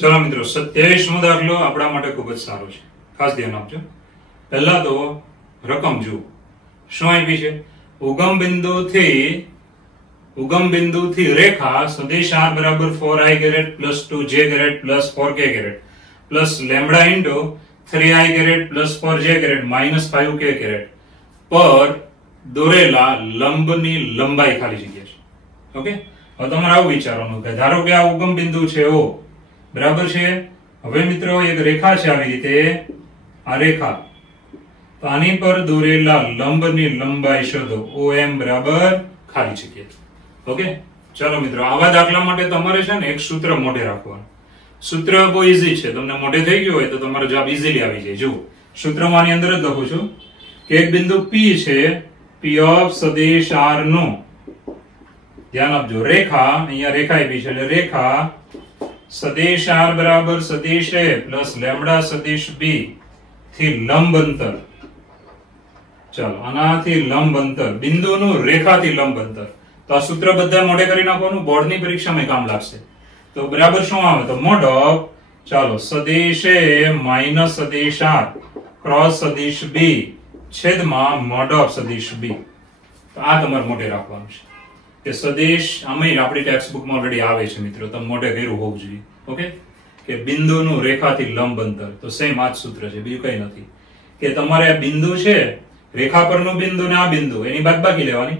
चलो मित्रों 27मो दाखलो आपणा माटे खूब ज सारो छे। खास ध्यान आपजो। पहला तो रकम जो शुं आपी छे उगम बिंदु थी रेखा सदिश r बराबर 4i caret plus 2j caret plus 4k caret plus lambda into 3i caret plus 4j caret minus 5k caret पर દોરેલા લંબની લંબાઈ ખાલી જગ્યા છે। ઓકે, હવે તમારે આવું વિચારવાનું કે ધારો કે આ ઉગમ બિંદુ છે O બરાબર છે। હવે મિત્રો એક રેખા છે આવી રીતે આ રેખા, તો આની પર દોરેલા લંબની લંબાઈ શોધો OM બરાબર ખાલી જગ્યા। ઓકે, ચાલો મિત્રો આવા દાખલા માટે તમારે છે ને એક સૂત્ર મોઢે રાખવાનું। સૂત્ર બહુ ઈઝી છે, તમને મોઢે થઈ ગયું હોય તો તમારો જવાબ ઈઝીલી આવી જાય। જુઓ સૂત્રમાં આની અંદર જ લખું છું કે એક બિંદુ P છે, P of સદિશ R નો ધ્યાન આપજો રેખા, અહીંયા રેખા આપી છે એટલે રેખા સદિશ R બરાબર સદિશ A પ્લસ લેમ્બડા સદિશ B થી લંબ અંતર, ચાલો આનાથી લંબ અંતર બિંદુનું રેખાથી લંબ અંતર, તો આ સૂત્ર બધા મોઢે કરી નાખવાનું, બોર્ડની પરીક્ષામાં કામ લાગશે। તો બરાબર શું આવે તો મોડ ઓફ ચાલો સદિશ A માઈનસ સદિશ R ક્રોસ સદિશ B છેદમાં મોડ ઓફ સદિશ B। તો આ તમારે મોઢે રાખવાનું છે કે સદિશ આમાં આપણી ટેક્સ્ટ બુકમાં ઓલરેડી આવે છે મિત્રો, તમે મોઢે કર્યું હોવું જોઈએ। ઓકે, કે બિંદુનું રેખાથી લંબ અંતર, તો સેમ આ જ સૂત્ર છે, બીજું કઈ નથી। કે તમારે આ બિંદુ છે રેખા પરનું બિંદુ ને આ બિંદુ એની બાદબાકી લેવાની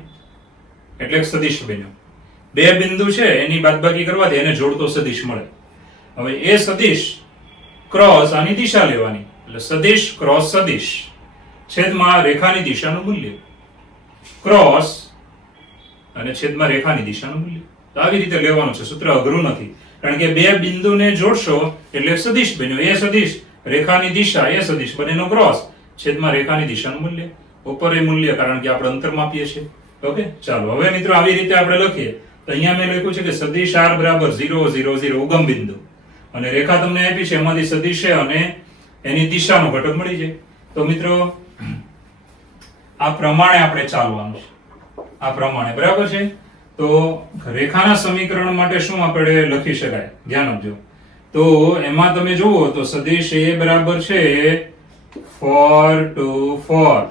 એટલે સદિશ બન્યો। બે બિંદુ છે એની બાદબાકી કરવાથી એને જોડતો સદિશ મળે। હવે એ સદિશ ક્રોસ આની દિશા લેવાની એટલે સદિશ ક્રોસ સદિશ છેદમાં રેખાની દિશાનું મૂલ્ય ક્રોસ અને છેદમાં રેખાની દિશાનું મૂલ્ય, તો આવી રીતે લેવાનું છે। સૂત્ર અઘરું નથી, કારણ કે બે બિંદુને જોડશો એટલે સદિશ બન્યો, એ સદિશ રેખાની દિશા એ સદિશ બંનેનો ક્રોસ છેદમાં રેખાની દિશાનું મૂલ્ય, ઉપર એ મૂલ્ય કારણ કે આપણે અંતર માપીએ છીએ। ઓકે, ચાલો હવે મિત્રો આવી રીતે આપણે લખીએ તો અહીંયા મેં લખ્યું છે કે સદિશ r બરાબર 0 0 0 ઉગમ બિંદુ અને રેખા તમને આપી છે એમાંથી સદિશ અને એની દિશાનો ઘટક મળી જાય। તો મિત્રો આ પ્રમાણે આપણે ચાલવાનું છે, આ પ્રમાણે બરાબર છે। તો રેખાના સમીકરણ માટે શું આપણે લખી શકાય ધ્યાન આપજો। તો એમાં તમે જુઓ તો સદિશ A બરાબર છે 4 2 4,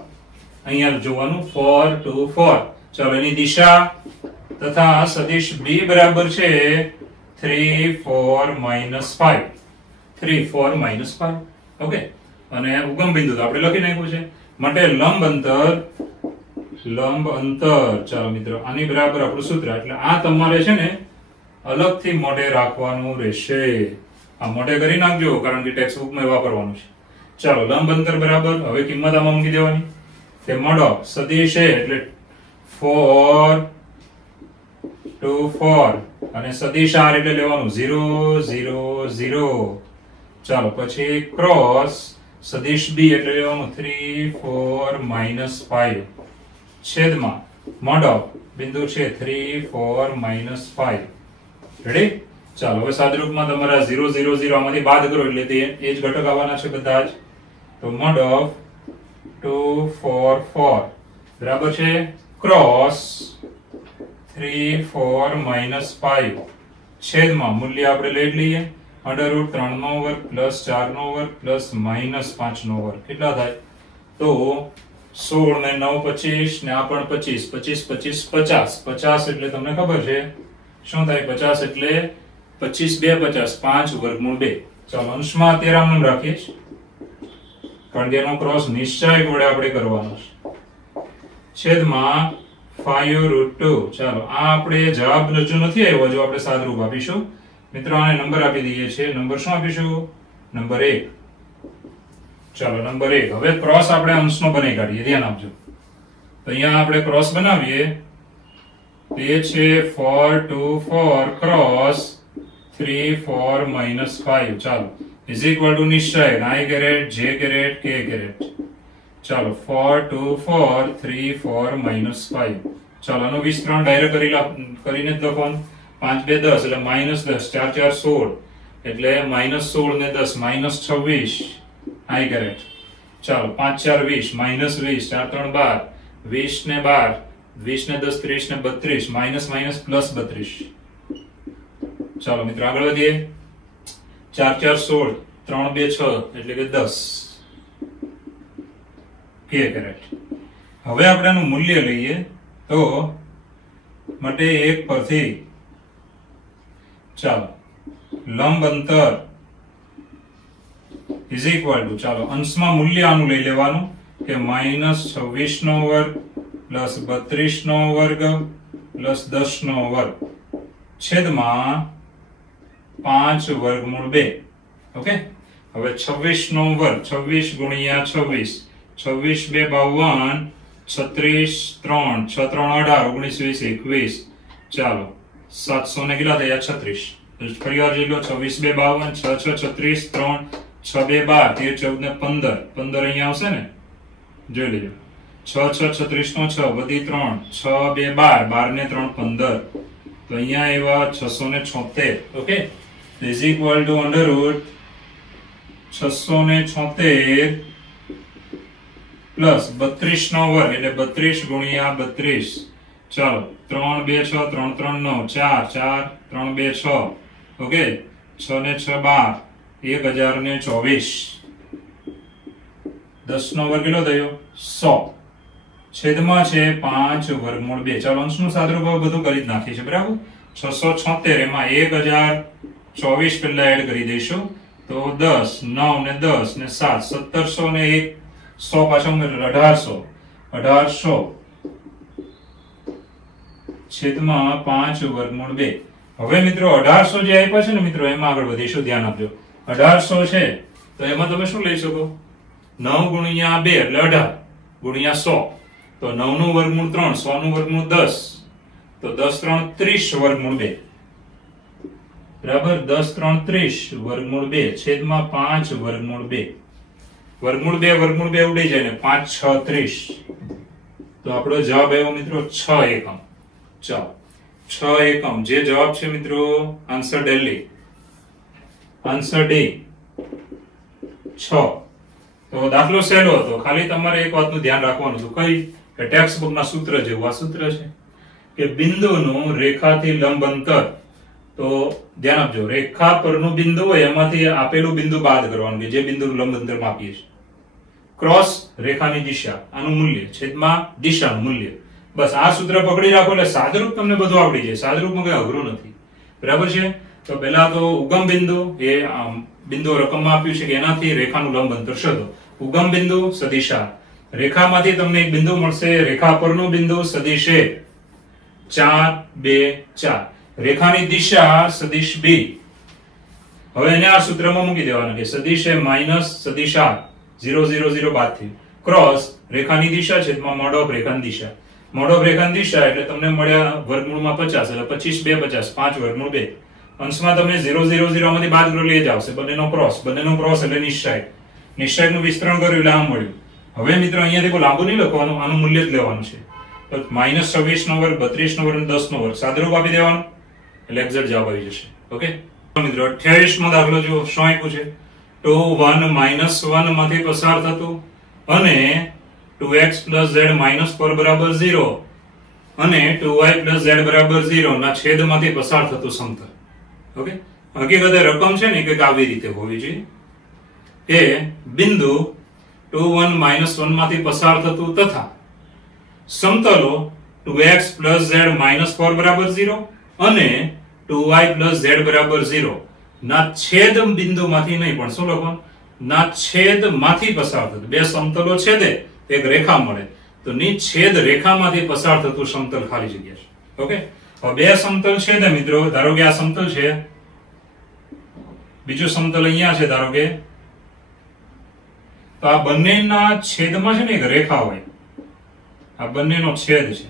અહીંયા જોવાનું 4 2 4, ચાલો એની દિશા તથા સદિશ B બરાબર છે 3 4 -5 3 4 -5। ઓકે, અને ઉગમ બિંદુ તો આપણે લખી નાખ્યું છે માટે લંબ અંતર ચાલો મિત્રો આની બરાબર આપણું સૂત્ર, એટલે આ તમારે છે ને અલગથી મોઢે રાખવાનું રહેશે। આ મોઢે કરી નાખજો કારણ કે ટેક્સ્ટ બુકમાં વાપરવાનું છે। ચાલો લંબ અંતર બરાબર હવે કિંમત આમાં મૂકી દેવાની કે મોડ ઓફ સદિશ A એટલે 4 2 4 અને સદિશ R એટલે લેવાનું 0 0 0, ચાલો પછી ક્રોસ સદિશ B એટલે લેવાનું 3 4 -5 છેદમાં મોડ ઓફ બિંદુ છે 3 4 -5। રેડી, ચાલો હવે સાદરૂપમાં તમારા 0 0 0 આમાંથી બાદ કરો એટલે તે એ જ ઘટક આવવાના છે બધા જ। તો મોડ ઓફ 2 4 4 બરાબર છે ક્રોસ 3 4 -5 છેદમાં મૂલ્ય આપણે લઈ લઈએ √3 નો વર્ગ પ્લસ 4 નો વર્ગ પ્લસ -5 નો વર્ગ, કેટલા થાય તો 16 ને 9 25 ને આ પણ 25 25 25 50 એટલે તમને ખબર છે શું થાય 50 એટલે 25 2 50 5 વર્ગમૂળ 2। ચાલો અંશમાં 13 નામ રાખીએ કારણ કે એનો ક્રોસ નિશ્ચય વડે આપણે કરવાનો છે છેદમાં 5√2। ચાલો આ આપણે જવાબ રજૂ નથી આવ્યો, જો આપણે સાદરૂપ આપીશું મિત્રો, આને નંબર આપી દઈએ છીએ। નંબર શું આપીશું નંબર 1, ચાલો નંબર 1। હવે ક્રોસ આપણે અંશનો બનાવી કાઢીએ, ધ્યાન આપજો। તો અહીંયા આપણે ક્રોસ બનાવીએ, તે છે 4 2 4 ક્રોસ 3 4 -5, ચાલો ઇઝ ઇક્વલ ટુ નિશ્ચય i caret j caret k caret. ચાલો 4 2 4 3 4 -5, ચાલો આનો વિસ્તરણ ડાયરેક્ટ કરીને જ લખવાનું 5 2 10 એટલે -10 4 4 16 એટલે -16 ને 10 -26 i कैरेट। ચાલો 5 4 20 -20 4 3 12 20 ને 12 20 ને 10 30 ને 32 માઇનસ માઇનસ પ્લસ 32। ચાલો મિત્રો આગળ વધીએ। 4 4 16, 3 2 6 એટલે કે 10 કે કેરેટ. હવે આપણે આનું મૂલ્ય લઈએ તો માટે 1 પરથી ચાલો લંબ અંતર ઇઝ ઇક્વલ ટુ, ચાલો અંશમાં મૂલ્ય આનું લઈ લેવાનું કે -26 નો વર્ગ પ્લસ 32 નો વર્ગ પ્લસ 10 નો વર્ગ છેદમાં 5 વર્ગમૂળ 2. ઓકે, હવે 26 નો વર્ગ, 26 ગુણ્યા 26, 26 2 52, 36 3 6 3 18, 19 20 21, ચાલો 700 ને કેટલા થયા 36. ફરી વાર જોઈ લો, 26 2 52, 6 6 36, 3 6 2 12, 13 14 ને 15, 15 અહીંયા આવશે ને, જોઈ લેજો. 6 6 36 નો 6 વધી 3, 6 2 12, 12 ને 3 15, તો અહીંયા આવ્યા 676. Okay, is equal two under route 676 plus 32 નો વર્ગ એટલે 32 ગુણ્યા 32, ચાલો 3 2 6 3 3 9 4 4 3 2 6. ઓકે, 6 ને 6 12, 1024. 10 નો વર્ગ કેટલો થયો 100 છેદમાં છે 5 વર્ગમૂળ 2. ચાલો અંશનું સાદુરૂપ બધું કરી જ નાખીએ છે, બરાબર. 676 એમાં 1024 પહેલા એડ કરી દઈશું તો 10 9 ને 10 ને 7 1700 ને 1 100 પાછો ઉમેરો 1800 છેદમાં 5 વર્ગમૂળ 2. હવે મિત્રો 1800 જે આપ્યા છે ને મિત્રો, એમાં આગળ વધીશું, ધ્યાન આપજો. 1800 છે તો એમાં તમે શું લઈ શકો, 9 ગુણ્યા 2 એટલે 18 ગુણ્યા 100, તો 9 નું વર્ગમૂળ 3, 100 નું વર્ગમૂળ 10, તો 10 3 30 વર્ગમૂળ 2, બરાબર. 10 3 30 વર્ગમૂળ 2 છેદમાં 5 વર્ગમૂળ 2. વર્ગમૂળ 2 ઉડી જાય ને 5 6 30, તો આપણો જવાબ આવ્યો મિત્રો 6 એકમ. ચાલો 6 એકમ જે જવાબ છે મિત્રો, આન્સર ડેલી, આન્સર ડી 6. તો દાખલો સહેલો હતો, ખાલી તમારે એક વાતનું ધ્યાન રાખવાનું હતું, કઈ કે ટેક્સ્ટ બુકના સૂત્ર જેવું આ સૂત્ર છે કે બિંદુનું રેખાથી લંબ અંતર. તો ધ્યાન આપજો, રેખા પરનું બિંદુ હોય એમાંથી આપેલું બિંદુ બાદ કરવાનું કે જે બિંદુનું લંબ અંતર માપીએ છીએ. ક્રોસ રેખાની દિશા, આનું મૂલ્ય છેદમાં દિશાનું મૂલ્ય. બસ આ સૂત્ર પકડી રાખો એટલે સાદરૂપ તમને બધું આવડી જાય. સાદરૂપમાં કઈ અઘરું નથી, બરાબર છે. તો પહેલા તો ઉગમ બિંદુ, એ બિંદુ રકમમાં આપ્યું છે કે એનાથી રેખાનું લંબ અંતર શોધો. ઉગમ બિંદુ સદિશા, રેખામાંથી તમને એક બિંદુ મળશે, રેખા પરનું બિંદુ સદિશ 4 2 4, રેખાની દિશા સદિશ b. હવે એને આ સૂત્રમાં મૂકી દેવાના કે સદિશ માઈનસ સદિશ r, 0 0 0 બાદ થયું, ક્રોસ રેખાની દિશા છેદમાં મોડ ઓફ રેખાની દિશા. મોડ ઓફ રેખાની દિશા એટલે તમને મળ્યા વર્ગમૂળમાં 50 એટલે 25 2 50, 5 વર્ગમૂળ 2. અંશમાં તમે 0 0 0 માંથી બાદ કરો એટલે જ આવશે, બંનેનો ક્રોસ એટલે નિશ્ચય. નિશ્ચયનું વિસ્તરણ કર્યું એટલે આમ મળ્યું. હવે મિત્રો અહીંયાથી કોઈ લાંબુ નહીં લખવાનું, આનું મૂલ્ય જ લેવાનું છે. તો -26 નો વર્ગ, 32 નો વર્ગ, 10 નો વર્ગ સાદરૂપ આપી દેવાનું એટલે એક્ઝેક્ટ જવાબ આવી જશે. ઓકે મિત્રો 28 મો દાખલો જો શું આપ્યું છે, 2 1 -1 માંથી પસાર થતું અને 2x + z - 4 બરાબર 0 અને 2y + z બરાબર 0 ના છેદમાંથી પસાર થતું સમતલ. ઓકે, હકીકતે રકમ છે ને કે આવી રીતે હોવી જોઈએ કે બિંદુ 2 1 -1 માંથી પસાર થતું તથા સમતલો 2x + z - 4 બરાબર 0 અને 2y + z બરાબર 0 ના છેદ બિંદુમાંથી નહીં પણ શું લખવાનું, ના છેદમાંથી પસાર થતું. બે સમતલો છેદે એક રેખા મળે તો ની છેદ રેખામાંથી પસાર થતું સમતલ ખાલી જગ્યા છે. ઓકે, હવે બે સમતલ છેદે મિત્રો, ધારો કે આ સમતલ છે, બીજું સમતલ અહીંયા છે ધારો કે, તો આ બંનેના છેદમાં છે ને એક રેખા હોય, આ બંનેનો છેદ છે,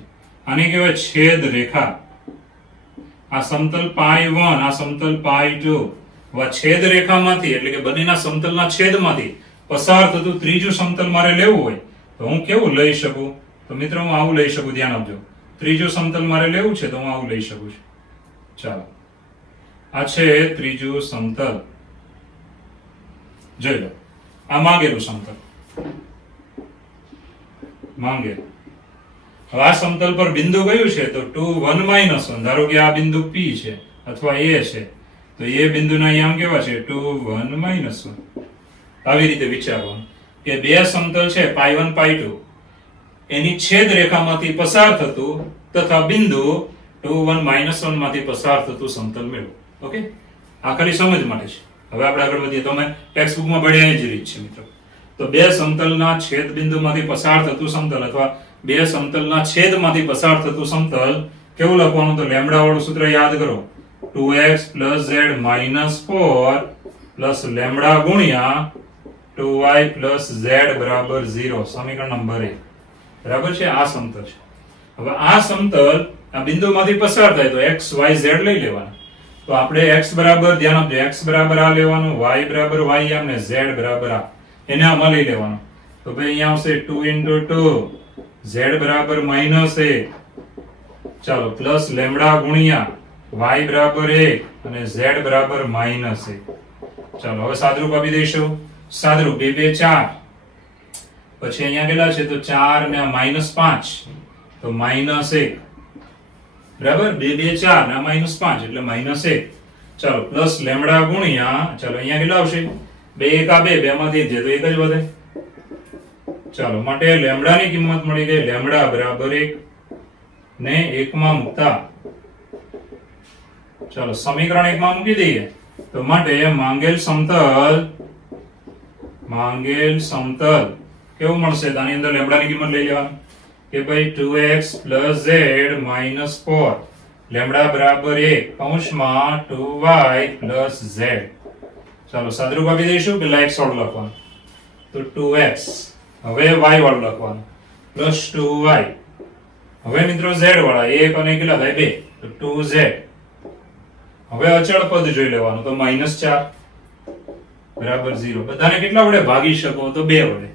આને કહેવાય છેદ રેખા. આ સમતલ π1, આ સમતલ π2, આ છેદ રેખામાંથી એટલે કે બંનેના સમતલના છેદમાંથી પસાર થતું ત્રીજું સમતલ મારે લેવું હોય તો હું કેવું લઈ શકું, તો મિત્રો હું આવું લઈ શકું. ધ્યાન આપજો, ત્રીજું સમતલ મારે લેવું છે તો હું આવું લઈ શકું છું. ચાલો આ છે ત્રીજું સમતલ, જોઈ લો આ માંગેલું સમતલ માંગેલું. હવે આ સમતલ પર બિંદુ કયું છે તો 2 1 -1, ધારો કે આ બિંદુ P છે અથવા A છે, તો એ બિંદુના અહીંયા આમ કેવા છે 2 1 -1. આવી રીતે વિચારવાનું કે બે સમતલ છે π1 π2 એની છેદ રેખામાંથી પસાર થતું તથા બિંદુ 2 1 -1 માંથી પસાર થતું સમતલ મેળવો. ઓકે, આ ખાલી સમજ માટે છે. હવે આપણે આગળ વધીએ. તમે ટેક્સ્ટ બુકમાં ભણ્યા જ રીત છે મિત્રો. તો બે સમતલના છેદ બિંદુમાંથી પસાર થતું સમતલ અથવા બે સમતલના છેદમાંથી પસાર થતું સમતલ કેવું લખવાનું? તો લેમ્બડા વાળું સૂત્ર યાદ કરો. 2x + z - 4 પ્લસ લેમ્બડા ગુણ્યા 2y + z = 0. સમીકરણ નંબર 1. બરાબર છે? આ સમતલ છે. હવે આ સમતલ આ બિંદુમાંથી પસાર થાય તો x y z લઈ લેવાના. તો આપણે x બરાબર ધ્યાન આપજો, x બરાબર આ લેવાનું, y બરાબર y આમ ને z બરાબર આ, એને આમાં લઈ લેવાનું. તો ભાઈ અહીંયા આવશે 2 * 2 z બરાબર -1, ચાલો પ્લસ લેમ્બડા ગુણ્યા y બરાબર 1 અને z બરાબર -1. ચાલો હવે સાદરૂપ આપી દઈશું. સાદરૂપ 2 2 4, પછી અહીંયા કેટલા છે? તો 4 ને -5 તો -1. બરાબર? 2 2 4 ને -5 એટલે -1. ચાલો પ્લસ લેમ્બડા ગુણ્યા, ચાલો અહીંયા કેટલા આવશે? 2 1 2, બે માંથી જે તો એક જ વધે. ચાલો માટે લેમ્બડા ની કિંમત મળી ગઈ, લેમ્બડા બરાબર 1 ને 1 માં મૂકતા, ચાલો સમીકરણ 1 માં મૂકી દઈએ. તો માટે માંગેલ સમતલ કેવું મળશે? તો આની અંદર લેમ્બડા ની કિંમત લઈ લેવાની કે ભાઈ 2x + z - 4 લેમ્બડા બરાબર 1 કૌંસમાં 2y + z. ચાલો સાદરૂપ આપી દઈશું. પેલા x વાળું લખવાનું તો 2x, હવે y વાળું લખવાનું પ્લસ 2y. હવે મિત્રો z વાળા 1 અને કેટલા થાય? 2 તો 2z. હવે અચળ પદ જોઈ લેવાનું તો -4 બરાબર 0. બધાને કેટલા વડે ભાગી શકો? તો 2 વડે.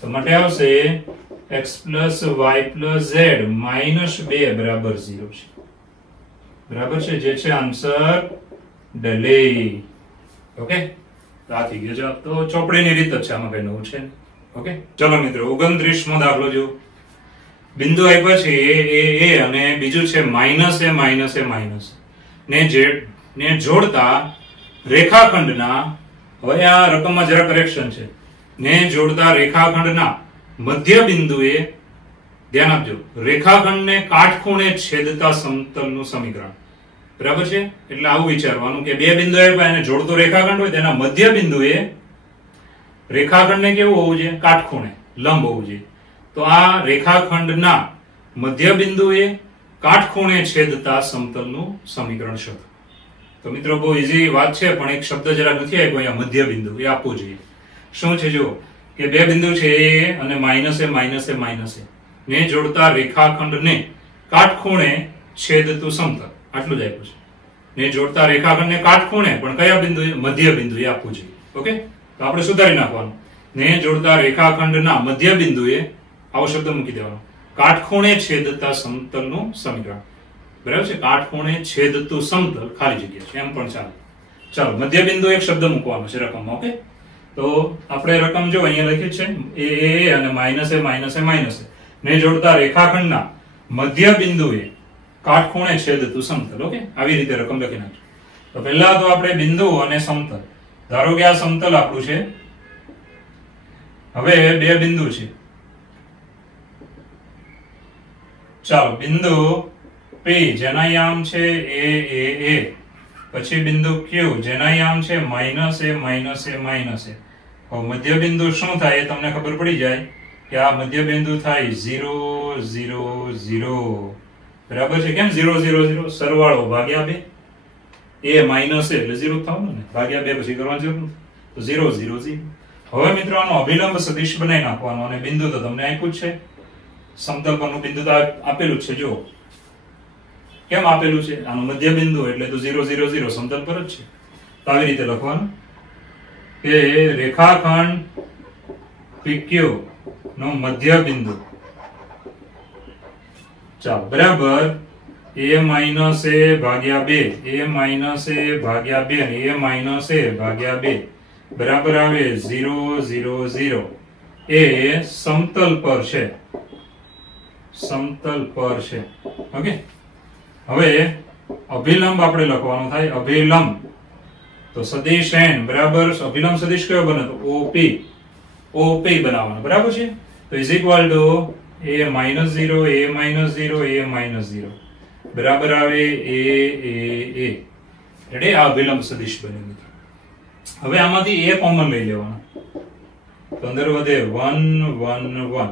તો માટે આવશે x + y + z -2 બરાબર 0 છે. બરાબર છે? જે છે આન્સર ડ. ઓકે, તો આ થઈ ગયો જવાબ. તો ચોપડીની રીત જ છે, આમાં કઈ નવું છે ને. ઓકે, ચલો મિત્રો 29મો દાખલો જો. બિંદુ આપ્યા છે a અને બીજું છે -a ને જોડતા રેખાખંડના, હવે આ રકમમાં જરા કરેક્શન છે, ને જોડતા રેખાખંડના મધ્ય બિંદુએ, ધ્યાન આપજો, રેખાખંડને કાટખૂણે છેદતા સમતલનું સમીકરણ. બરાબર છે? એટલે આવું વિચારવાનું કે બે બિંદુ આપ્યા એને જોડતો રેખાખંડ હોય તેના મધ્ય બિંદુએ રેખાખંડને કેવું હોવું જોઈએ? કાટખૂણે લંબ હોવું જોઈએ. તો આ રેખાખંડના મધ્ય બિંદુએ કાટખૂણે છેદતા સમતલનું સમીકરણ શોધો. તો મિત્રો બહુ ઈઝી વાત છે, પણ એક શબ્દ જરા નથી આપ્યો અહીંયા, મધ્ય બિંદુ, એ આપવું જોઈએ. શું છે જુઓ કે બે બિંદુ છે a અને -a ને જોડતા રેખાખંડને કાટખૂણે છેદતું સમતલ, આટલું જ આપ્યું છે. ને જોડતા રેખાખંડને કાટખૂણે, પણ કયા બિંદુ? મધ્ય બિંદુ, એ આપવું જોઈએ. ઓકે, તો આપણે સુધારી નાખવાનું. ને જોડતા રેખાખંડના મધ્ય બિંદુએ આવો શબ્દ મૂકી દેવાનો, કાટખૂણે છેદતા સમતલનું સમીકરણ. બરાબર છે? કાટખૂણે છેદતું સમતલ ખાલી જગ્યા છે, એમ પણ ચાલે. ચાલો મધ્ય બિંદુ એક શબ્દ મૂકવાનો છે રકમમાં. ઓકે, તો આપણે રકમ જો અહીંયા લખી છે a અને -a ને જોડતા રેખાખંડના મધ્ય બિંદુએ કાટખૂણે છેદતું સમતલ. ઓકે, આવી રીતે રકમ લખી નાખજો. તો પહેલા તો આપણે બિંદુ અને સમતલ, ધારો કે આ સમતલ આપણું છે. હવે બે બિંદુ છે. ચાલો બિંદુ P જેના યામ છે a, પછી બિંદુ Q જેના યામ છે -a. હવે મધ્ય બિંદુ શું થાય એ તમને ખબર પડી જાય કે આ મધ્ય બિંદુ થાય 0 0 0. બરાબર છે? કેમ 0 0 0? સરવાળો ભાગ્યા 2, a માઈનસ એટલે 0 થવાનું ને, ભાગ્યા 2 પછી કરવાની જરૂર નથી. તો 0 0 0. હવે મિત્રો આનો અભિલંબ સદિશ બનાવી નાખવાનો, અને બિંદુ તો તમને આપ્યું જ છે, સમતલ પરનું બિંદુ તો આપેલું જ છે. જો કેમ આપેલું છે? આનું મધ્ય બિંદુ એટલે તો 0 0 0 સમતલ પર જ છે. તો આવી રીતે લખવાનું કે રેખાખંડ PQ નો મધ્ય બિંદુ, ચાલો બરાબર a - a ભાગ્યા 2, a - a ભાગ્યા 2 અને a - a ભાગ્યા 2 બરાબર આવે 0 0 0. એ સમતલ પર છે, સમતલ પર છે. ઓકે, હવે અભિલંબ આપણે લખવાનું થાય. અભિલંબ તો સદિશ n બરાબર અભિલંબ સદિશ કયો બને તો OP બનાવવાનો બરાબર છે. તો is equal two a minus 0 a minus 0 a minus 0 બરાબર આવે a એટલે આ અભિલંબ સદિશ બને મિત્રો. હવે આમાંથી a કોમન લઈ લેવાનો તો અંદર વધે 1 1 1.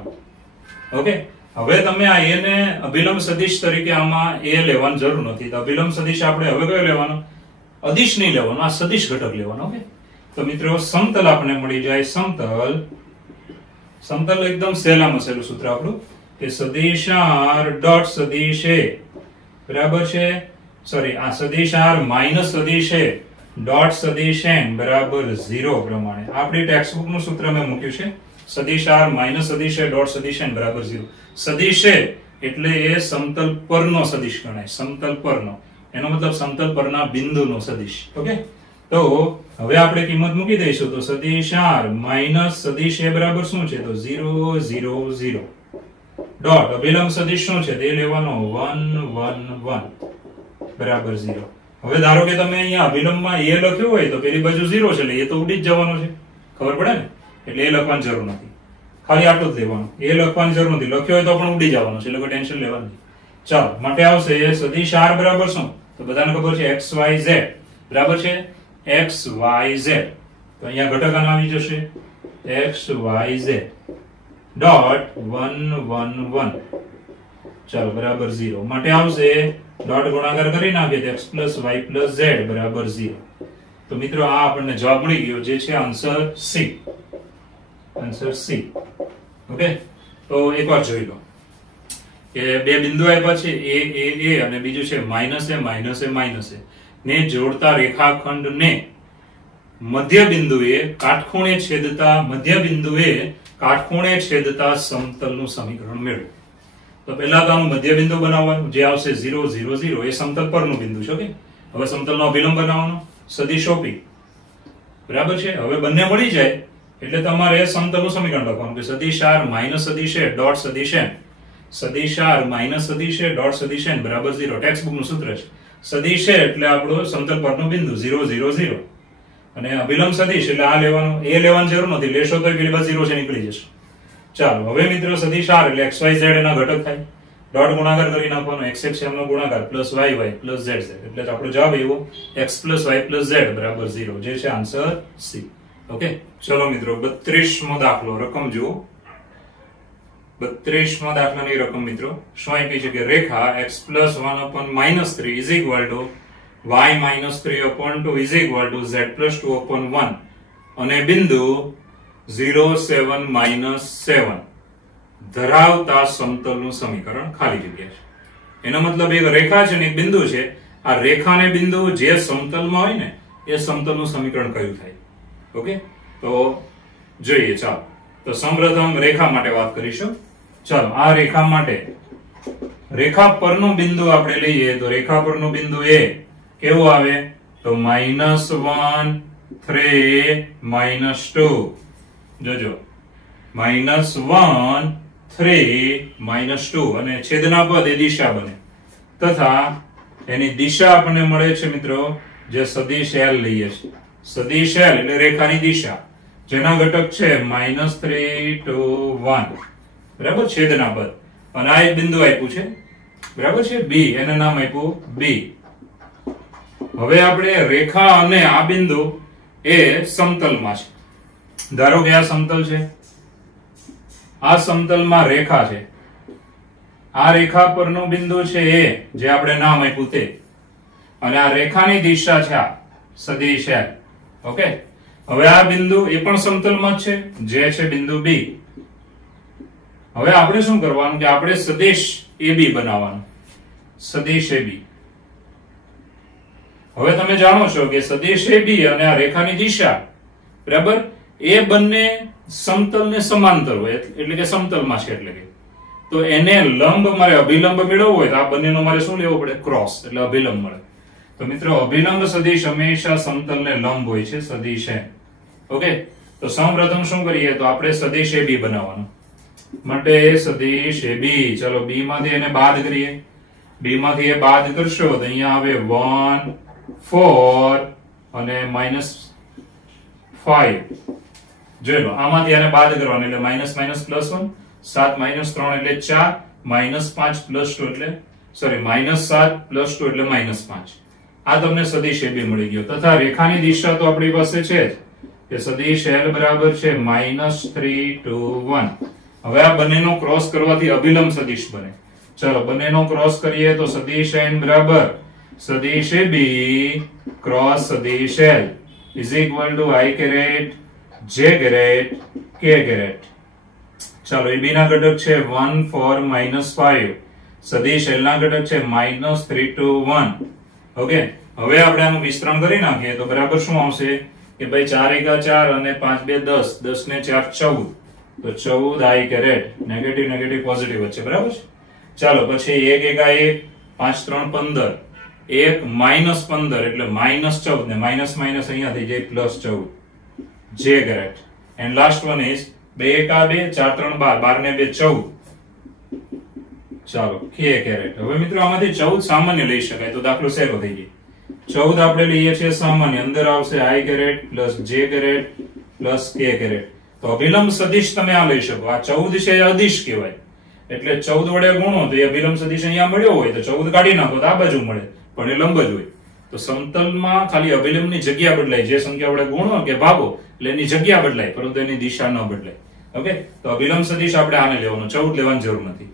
ઓકે, હવે તમે આ a ને અભિલંબ સદિશ તરીકે આમાં a લેવાની જરૂર નથી. તો અભિલંબ સદિશ આપણે હવે કયો લેવાનો? અદિશ નહીં લેવાનો, આ સદિશ ઘટક લેવાનો. ઓકે, તો મિત્રો સમતલ આપણે મળી જાય. સમતલ એકદમ સહેલામાં સહેલું સૂત્ર આપણું કે સદિશ r ડોટ સદિશ a બરાબર છે, સોરી આ સદિશ r માઇનસ સદિશ a ડોટ સદિશ n બરાબર 0 પ્રમાણે આપણી ટેક્સ્ટબુક નું સૂત્ર મેં મૂક્યું છે. સદિશ r માઇનસ સદિશ a ડોટ સદિશ n બરાબર 0. સદિશ a એટલે એ સમતલ પરનો સદિશ ગણાય. સમતલ પરનો એનો મતલબ સમતલ પરના બિંદુનો સદિશ. ઓકે, તો હવે આપણે કિંમત મૂકી દઈશું. તો સદિશ r માઇનસ સદિશ a બરાબર શું છે તો 0 0 0 ડોટ અભિલંબ સદિશ શું છે તે લેવાનો 1 1 1 બરાબર 0. હવે ધારો કે તમે અહીંયા અભિલંબમાં a લખ્યું હોય તો પેલી બાજુ 0 છે એટલે એ તો ઉડી જ જવાનો છે, ખબર પડે ને, એટલે એ લખવાની જરૂર નથી. ખાલી આટલું જ લેવાનું, એ લખવાની જરૂર નથી. લખ્યો હોય તો પણ ઉડી જવાનો છે એટલે કોઈ ટેન્શન લેવાનું નથી. ચાલો, માટે આવશે સદિશ r બરાબર શું તો બધાને ખબર છે x y z બરાબર છે x y z. તો અહીંયા ઘટકાનો આવી જશે x y z ડોટ 1 1 1 ચાલો બરાબર 0. માટે આવશે ડોટ ગુણાકાર કરી નાખીએ તો x plus y plus z બરાબર 0. તો મિત્રો આ આપણને જવાબ મળી ગયો જે છે આન્સર C. ઓકે, તો એકવાર જોઈ લો કે બે બિંદુ આપ્યા છે a અને બીજું છે માઇનસ a ને જોડતા રેખાખંડને મધ્ય બિંદુએ કાટખૂણે છેદતા સમતલનું સમીકરણ મેળવો. તો પહેલા તો આનું મધ્ય બિંદુ બનાવવાનું જે આવશે 0 0 0 એ સમતલ પરનું બિંદુ છે. ઓકે, હવે સમતલનો અભિલંબ બનાવવાનો સદિશ OP બરાબર છે. હવે બંને મળી જાય એટલે તમારે સમતલનું સમીકરણ લખવાનું કે સદિશ r માઇનસ સદિશ a ડોટ સદિશ n સદિશ r માઇનસ સદિશ a ડોટ સદિશ n બરાબર 0. ટેક્સ્ટબુક નું સૂત્ર છે. સદિશ a એટલે આપણો સમતલ પરનું બિંદુ 0 0 0 અને અભિલંબ સદિશ એટલે આ લેવાનું, એ લેવાની જરૂર નથી, લેશો તો પેલી બાજુ 0 છે નીકળી જશે. ચાલો, હવે મિત્રો સદિશ r એટલે x y z એના ઘટક થાય. ડોટ ગુણાકાર કરી નાખવાનો x x નો ગુણાકાર plus y y plus z z એટલે આપણો જવાબ આવ્યો x plus y plus z બરાબર 0 જે છે આન્સર C. ઓકે, ચલો મિત્રો 32મો દાખલો રકમ જુઓ. 32મા દાખલાની રકમ મિત્રો શું આપી છે કે રેખા x plus 1 upon minus 3 is equal to y minus 3 upon 2 is equal to z plus 2 upon 1 અને બિંદુ 0 7 minus 7 ધરાવતા સમતલનું સમીકરણ ખાલી જગ્યા છે. એનો મતલબ એક રેખા છે ને એક બિંદુ છે. આ રેખા અને બિંદુ જે સમતલમાં હોય ને એ સમતલનું સમીકરણ કયું થાય. ઓકે, તો જોઈએ. ચાલો, તો સૌપ્રથમ રેખા માટે વાત કરીશું. ચાલો, આ રેખા માટે રેખા પરનું બિંદુ આપણે લઈએ તો રેખા પરનું બિંદુ એ કેવું આવે તો -1 3 -2 જોજો -1 3 -2 અને છેદના પદ એ દિશા બને તથા એની દિશા આપણને મળે છે મિત્રો જે સદિશ l લઈએ છે. સદિશ l એટલે રેખાની દિશા જેના ઘટક છે -3 to 1 બરાબર છેદના પદ અને આ એક બિંદુ આપ્યું છે બરાબર છે B, એને નામ આપ્યું B. હવે આપણે રેખા અને આ બિંદુ એ સમતલમાં છે. ધારો કે આ સમતલ છે, આ સમતલમાં રેખા છે, આ રેખા પરનું બિંદુ છે એ જે આપણે નામ આપ્યું તે અને આ રેખાની દિશા છે આ સદિશ l. ઓકે, હવે આ બિંદુ એ પણ સમતલમાં જ છે જે છે બિંદુ B. હવે આપણે શું કરવાનું કે આપણે સદિશ AB બનાવવાનું, સદિશ AB. હવે તમે જાણો છો કે સદિશ AB અને આ રેખાની દિશા બરાબર એ બંને સમતલને સમાંતર હોય એટલે કે સમતલમાં છે. એટલે કે તો એને લંબ મારે અભિલંબ મેળવવો હોય તો આ બંનેનો મારે શું લેવો પડે ક્રોસ એટલે અભિલંબ મળે. તો મિત્રો અભિલંબ સદિશ હંમેશા સમતલને લંબ હોય છે સદિશ n. ઓકે, તો સૌપ્રથમ શું કરીએ તો આપણે સદિશ AB બનાવવાનું માટે સદિશ AB. ચલો B માંથી એને બાદ કરીએ. B માંથી એ બાદ કરશો તો અહીંયા આવે 1 4 અને -5 જોઈ લો આમાંથી આને બાદ કરવાનું એટલે માઇનસ માઇનસ પ્લસ 1 7 માઇનસ 3 એટલે 4 -5 પ્લસ 2 એટલે સોરી -7 પ્લસ 2 એટલે -5 આ તમને સદિશ AB મળી ગયો તથા રેખાની દિશા તો આપણી પાસે છે જ કે સદિશ L બરાબર છે -3 2 1 હવે આ બંનેનો ક્રોસ કરવાથી અભિલંબ સદિશ બને ચલો બંનેનો ક્રોસ કરીએ તો સદિશ N બરાબર સદિશ AB ક્રોસ સદિશ L is equal to I caret J caret K caret ચાલો AB ના ઘટક છે 1 4 -5 સદિશ L ના ઘટક છે -3 2 1 ઓકે હવે આપણે આનું વિસ્તરણ કરી નાખીએ તો બરાબર શું આવશે કે ભાઈ 4 એકા 4 અને 5 2 10 10 ને 4 14 તો 14 I caret negative negative positive વચ્ચે બરાબર છે ચાલો પછી 1 એકા 1 5 3 15 1 -15 એટલે -14 ને માઇનસ માઇનસ અહીંયા થઈ જાય +14 J caret and last one is 2 એકા 2 4 3 12 12 ને 2 14 ચાલો K caret હવે મિત્રો આમાંથી 14 સામાન્ય લઈ શકાય તો દાખલો સહેલો થઈ જાય 14 આપણે લઈએ છીએ સામાન્ય અંદર આવશે I caret + J caret + K caret તો અભિલંબ સદિશ તમે આ લઈ શકો આ 14 છે એ અદિશ કહેવાય એટલે 14 વડે ગુણો તો એ અભિલંબ સદિશ અહીંયા મળ્યો હોય તો 14 કાઢી નાખો તો આ બાજુ મળે પણ એ લંબ જ હોય તો સમતલમાં ખાલી અભિલંબની જગ્યા બદલાય જે સંખ્યા વડે ગુણો કે ભાગો એટલે એની જગ્યા બદલાય પરંતુ એની દિશા ન બદલાય ઓકે તો અભિલંબ સદિશ આપણે આને લેવાનો 14 લેવાની જરૂર નથી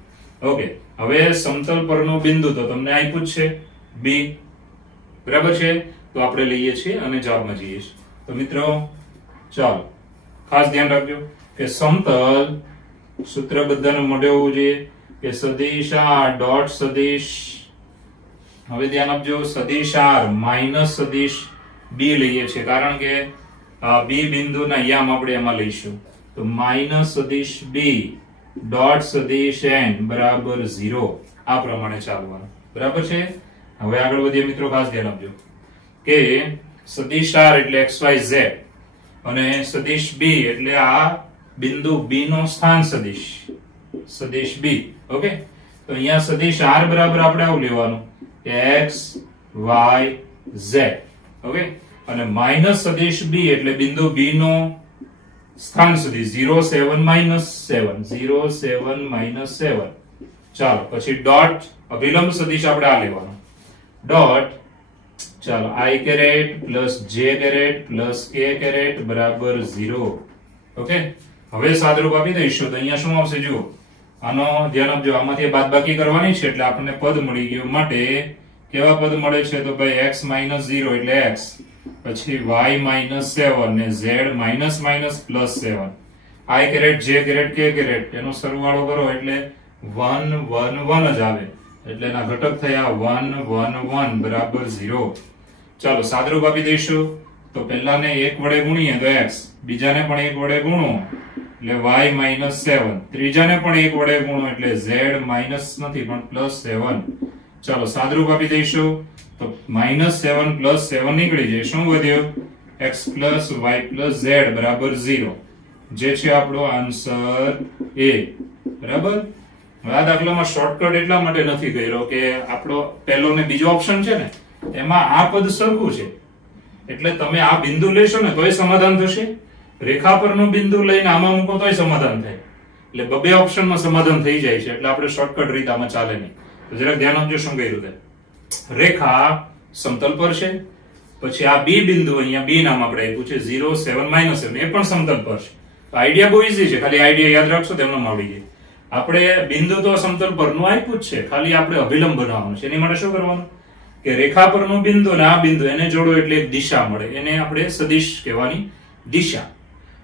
ઓકે હવે સમતલ પરનો બિંદુ તો તમને આપ્યું છે B બરાબર છે તો આપણે લઈએ છીએ અને જવાબમાં જઈએ છીએ તો મિત્રો ચાલો ખાસ ધ્યાન રાખજો કે સમતલ સૂત્ર બધાનું મોઢે હોવું જોઈએ કે સદિશ R ડોટ સદિશ હવે ધ્યાન આપજો સદિશ R માઇનસ સદિશ B લઈએ છીએ કારણ કે B બિંદુના યામ આપણે એમાં લઈશું તો માઇનસ સદિશ B ડોટ સદિશ N બરાબર 0 આ પ્રમાણે ચાલવાનું બરાબર છે હવે આગળ વધીએ મિત્રો ખાસ ધ્યાન આપજો કે સદિશ R એટલે XYZ અને સદિશ B એટલે આ બિંદુ B નો સ્થાન સદિશ સદિશ B ઓકે તો અહીંયા સદિશ R બરાબર આપણે આવું લેવાનું કે X Y Z ઓકે અને માઇનસ સદિશ B એટલે બિંદુ B નો સ્થાન સદિશ 0 7 -7 0 7 -7 ચાલો પછી ડોટ અભિલંબ સદિશ આપણે આ લેવાનો ડોટ ચાલો I caret + J caret + K caret બરાબર 0 ઓકે હવે સાદરૂપ આપી દઈશું તો અહીંયા શું આવશે જુઓ આનો ધ્યાન આપજો આમાંથી બાદબાકી કરવાની છે એટલે આપણને પદ મળી ગયું માટે કેવા પદ મળે છે તો ભાઈ x - 0 એટલે x પછી y - 7 ને z +7 I caret J caret K caret એનો સરવાળો કરો એટલે 1 1 1 જ આવે એટલે એના ઘટક થયા 1 1 1 બરાબર 0 ચાલો સાદરૂપ આપી દઈશું તો પહેલાને 1 વડે ગુણીએ તો x બીજાને પણ 1 વડે ગુણો એટલે y -7 ત્રીજાને પણ 1 વડે ગુણો એટલે z માઈનસ નથી પણ +7 ચાલો સાદરૂપ આપી દઈશું તો -7 + 7 નીકળી જાય શું વધ્યો x + y + z બરાબર 0 જે છે આપણો આન્સર A બરાબર આ દાખલામાં શોર્ટકટ એટલા માટે નથી કર્યો કે આપણો પહેલો ને બીજો ઓપ્શન છે ને એમાં આ પદ સરખું છે એટલે તમે આ બિંદુ લેશો ને તોય સમાધાન થશે રેખા પરનું બિંદુ લઈને આમાં મૂકો તોય સમાધાન થાય એટલે બબે ઓપ્શનમાં સમાધાન થઈ જાય છે એટલે આપણે શોર્ટકટ રીત આમાં ચાલે નહીં તો જરાક ધ્યાન આપજો શું કર્યું તે રેખા સમતલ પર છે પછી આ B બિંદુ અહીંયા B નામ આપણે આપ્યું છે 0 7 -7 એ પણ સમતલ પર છે તો આઈડિયા બહુ ઈઝી છે ખાલી આઈડિયા યાદ રાખશો તેમનો આવડી જાય આપણે બિંદુ તો સમતલ પરનું આપ્યું જ છે ખાલી આપણે અભિલંબ બનાવવાનું છે એની માટે શું કરવાનું કે રેખા પરનું બિંદુ અને આ બિંદુ એને જોડો એટલે એક દિશા મળે એને આપણે સદિશ કહેવાની દિશા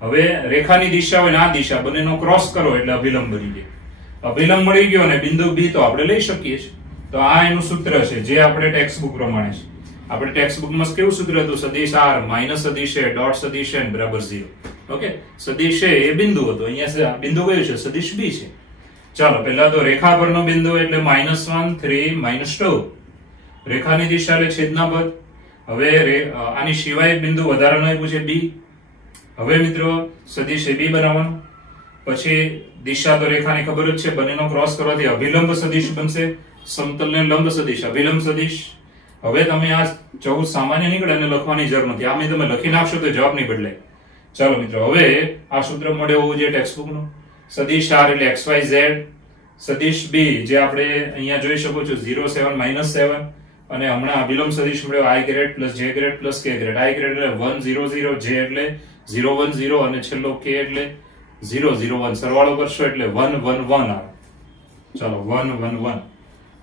હવે રેખાની દિશા હોય ને આ દિશા બંનેનો ક્રોસ કરો એટલે અભિલંબ બની જાય અભિલંબ મળી ગયો અને બિંદુ B તો આપણે લઈ શકીએ છીએ તો આ એનું સૂત્ર છે જે આપણે ટેક્સ્ટ બુક પ્રમાણે છે આપણે ટેક્સ્ટ બુકમાં કેવું સૂત્ર હતું સદિશ R માઈનસ સદિશ A ડોટ સદિશ N બરાબર 0 ઓકે સદિશ A એ બિંદુ હતો અહીંયા બિંદુ કયું છે સદિશ B છે ચાલો પહેલા તો રેખા પરનો બિંદુ એટલે -1 3 -2 રેખાની દિશા એટલે છેદના પદ હવે આની સિવાય બિંદુ વધારાનો આપ્યું છે B હવે મિત્રો સદિશ AB બનાવવાનું પછી દિશા તો રેખાની ખબર જ છે બંનેનો ક્રોસ કરવાથી અભિલંબ સદિશ બનશે સમતલને લંબ સદિશ અભિલંબ સદિશ હવે તમે આ 14 સામાન્ય નીકળે અને લખવાની જરૂર નથી. આમે તમે લખી નાખશો તો જવાબ નહીં બદલાય. ચાલો મિત્રો, હવે આ સૂત્ર મળે હોવું જોઈએ ટેક્સ્ટબુક નું. સદિશ r એટલે xyz, સદિશ b જે આપણે અહીંયા જોઈ શકો છો 0 7 -7, અને હમણાં વિલોમ સદિશ મળ્યો i grade + j grade + k grade. i grade એટલે 1 0 0, j એટલે 0 1 0 અને છેલ્લો k એટલે 0 0 1. સરવાળો કરશો એટલે 1 1 1 આવે. ચાલો 1 1 1.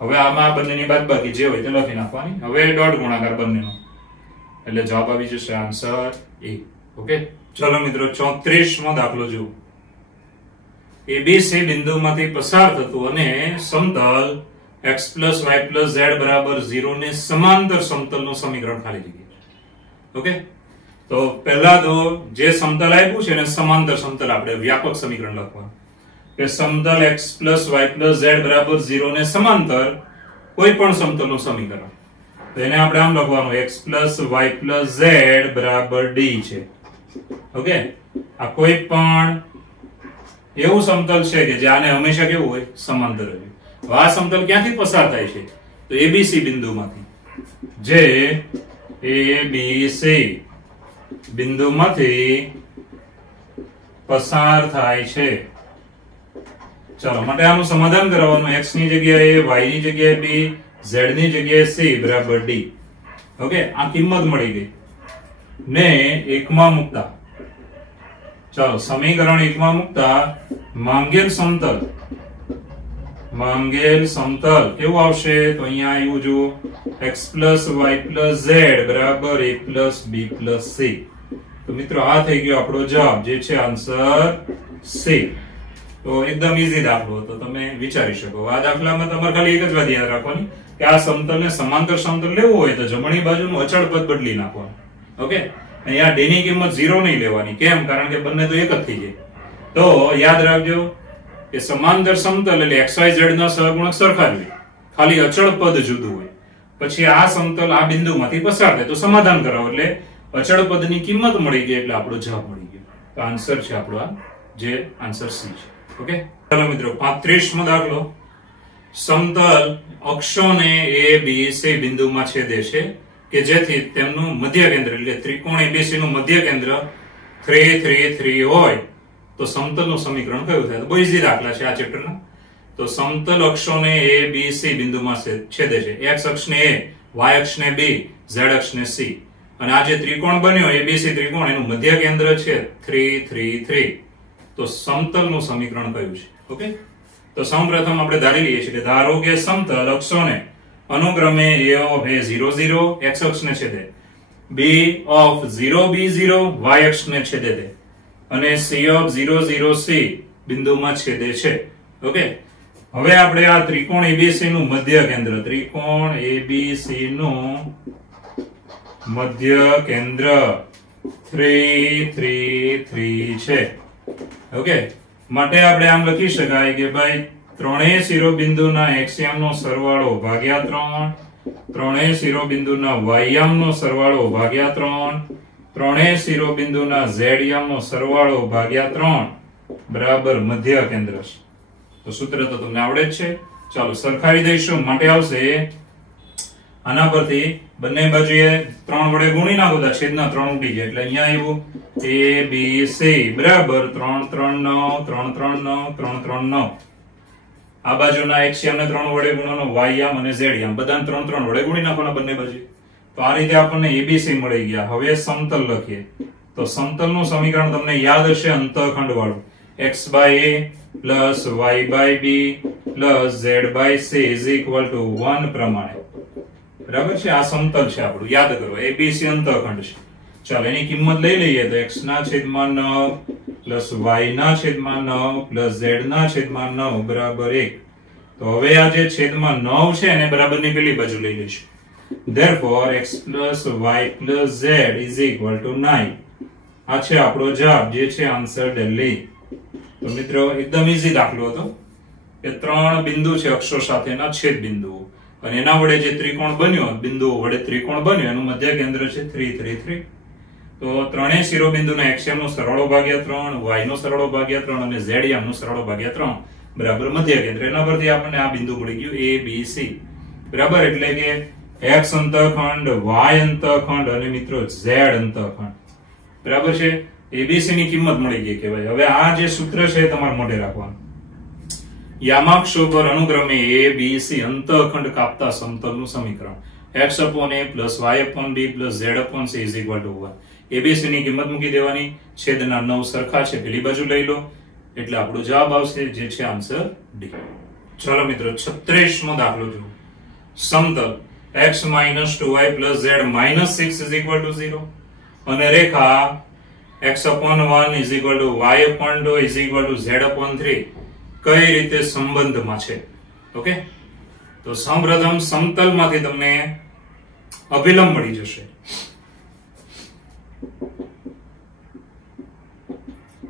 હવે આમાં આ બંનેની બાદબાકી જે હોય તે લખી નાખવાની. હવે ડોટ ગુણાકાર બંનેનો એટલે જવાબ આવી જશે આન્સર એ. ઓકે, ચલો મિત્રો 34મો દાખલો જુઓ. ABC બિંદુમાંથી પસાર થતું અને સમતલ x + y + z બરાબર 0 ને સમાંતર સમતલનું સમીકરણ ખાલી જગ્યા. ઓકે, તો પહેલા તો જે સમતલ આપ્યું છે એને સમાંતર સમતલ આપણે વ્યાપક સમીકરણ લખવાનું કે સમતલ x + y + z બરાબર 0 ને સમાંતર કોઈ પણ સમતલનું સમીકરણ. તો એને આપણે આમ લખવાનું x + y + z બરાબર d છે. ઓકે, આ કોઈ પણ એવું સમતલ છે કે જે આને હંમેશા કેવું હોય, સમાંતર હોય. આ સમતલ ક્યાંથી પસાર થાય છે? તો ABC બિંદુમાંથી. જે ABC બિંદુમાંથી પસાર થાય છે. ચાલો, માટે આનું સમાધાન કરવાનું. x ની જગ્યાએ y ની જગ્યાએ b, z ની જગ્યાએ c બરાબર d. ઓકે, આ કિંમત મળી ગઈ ને એકમાં મૂકતા. ચાલો, સમીકરણ એકમાં મૂકતા માંગેલ સમતલ કેવું આવશે? તો અહીંયા આવ્યું જુઓ, x + y + z બરાબર a + b + c. તો મિત્રો આ થઈ ગયો આપણો જવાબ, જે છે આન્સર c. તો એકદમ ઈઝી દાખલો હતો, તમે વિચારી શકો. આ દાખલામાં તમારે ખાલી એક જ વાત યાદ રાખવાની કે આ સમતલને સમાંતર સમતલ લેવું હોય તો જમણી બાજુનું અચળ પદ બદલી નાખવાનું. ઓકે, અહીંયા d ની કિંમત 0 નહીં લેવાની. કેમ? કારણ કે બંને તો એક જ થઈ જાય. તો યાદ રાખજો કે સમાંતર સમતલ એટલે xyz ના સહગુણક સરખા જ હોય, ખાલી અચળ પદ જુદું હોય. પછી આ સમતલ આ બિંદુમાંથી પસાર થાય તો સમાધાન કરાવો એટલે અચળ પદની કિંમત મળી ગઈ એટલે આપણો જવાબ મળી ગયો. તો આન્સર છે આપણો આ, જે આન્સર સી છે. ઓકે, ચાલો મિત્રો 35મો દાખલો. સમતલ અક્ષોને a b c બિંદુમાં છેદે છે કે જેથી તેમનું મધ્ય કેન્દ્ર એટલે ત્રિકોણ ABC નું મધ્ય કેન્દ્ર 3 3 3 હોય તો સમતલનું સમીકરણ કયું થાય? તો બહુ ઈઝી દાખલા છે આ ચેપ્ટરના. તો સમતલ અક્ષોને a b c બિંદુમાં છેદે છે. x અક્ષને a, y અક્ષને b, z અક્ષને c. અને આ જે ત્રિકોણ બન્યો ABC ત્રિકોણ, એનું મધ્ય કેન્દ્ર છે 3 3 3. તો સમતલનું સમીકરણ કયું છે? ઓકે, તો સૌપ્રથમ આપણે ધારી લઈએ છીએ કે ધારો કે સમતલ અક્ષોને અનુક્રમે a of a 0 0 x અક્ષને છેદે, b of 0 b 0 y અક્ષને છેદે છે, અને c of 0 0 c બિંદુમાં છેદે છે. ઓકે, હવે આપણે આ ત્રિકોણ ABC નું મધ્ય કેન્દ્ર, ત્રિકોણ ABC નું મધ્ય કેન્દ્ર 3 3 3 છે. ઓકે, માટે આપણે આમ લખી શકાય કે ભાઈ ત્રણેય શિરોબિંદુના xયામનો સરવાળો ભાગ્યા 3, ત્રણેય શિરોબિંદુના yયામનો સરવાળો ભાગ્યા 3, ત્રણેય શિરોબિંદુના zયામનો સરવાળો ભાગ્યા 3 બરાબર મધ્ય કેન્દ્ર છે. તો સૂત્ર તો તમને આવડે જ છે. ચાલો સરખાવી દઈશું. માટે આવશે આના પરથી બંને બાજુએ 3 વડે ગુણી નાખો તો છેદના 3 ઉડી જાય એટલે અહીંયા આવ્યું a b c બરાબર 3 3 9 3 3 9 3 3 9. આ બાજુના xયામને 3 વડે ગુણવાનો, yયામ અને zયામ બધાને 3 3 વડે ગુણી નાખવાના બંને બાજુ. તો આ રીતે આપણને abc મળી ગયા. હવે સમતલ લખીએ. તો સમતલનું સમીકરણ તમને યાદ હશે, અંતઃખંડ વાળું, x by a plus y by b plus z by c is equal to 1 પ્રમાણે. બરાબર છે? આ સમતલ છે આપણું, યાદ કરો. abc અંતઃખંડ છે. ચાલો એની કિંમત લઈ લઈએ તો x ના છેદમાં 9 plus y ના છેદમાં 9 plus z ના છેદમાં 9 બરાબર 1. તો હવે આ જે છેદમાં 9 છે એને બરાબરની પેલી બાજુ લઈ લઈશું. Therefore x plus y plus z is equal to 9. આ છે આપણો જવાબ, જે છે આન્સર દિલ્હી. તો મિત્રો એકદમ ઈઝી દાખલો હતો કે 3 બિંદુ છે અક્ષો સાથેના છેદ બિંદુઓ, અને એના વડે જે ત્રિકોણ બન્યો, બિંદુઓ વડે ત્રિકોણ બન્યો, એનું મધ્ય કેન્દ્ર છે 3 3 3. તો ત્રણેય શિરોબિંદુના xયામ નો સરવાળો ભાગ્યા 3, y નો સરવાળો ભાગ્યા 3 અને zયામ નો સરવાળો ભાગ્યા 3 બરાબર મધ્ય કેન્દ્ર. એના પરથી આપણને આ બિંદુ મળી ગયું a b c. બરાબર, એટલે કે x અંતઃખંડ, y અંતઃખંડ અને મિત્રો z અંતઃખંડ. બરાબર છે? એબીસી ની કિંમત મળી ગઈ કે ભાઈ હવે આ જે સૂત્ર છે એ તમારે મોઢે રાખવાનું. યામાક્ષો પર અનુક્રમે a b c અંતઃખંડ કાપતા સમતલનું સમીકરણ x upon a plus y upon b plus z upon c is equal to 1. ABC ની કિંમત મૂકી દેવાની. છેદના 9 સરખા છે પેલી બાજુ લઈ લો એટલે આપણો જવાબ આવશે જે છે આન્સર ડી. ચલો મિત્રો 36મો દાખલો જુઓ. સમતલ x minus 2y plus z minus 6 is equal to 0 અને રેખા x upon 1 is equal to y upon 2 is equal to z upon 3 કઈ રીતે સંબંધમાં છે. ઓકે, તો સૌપ્રથમ સમતલમાંથી તમને અભિલંબ મળી જશે.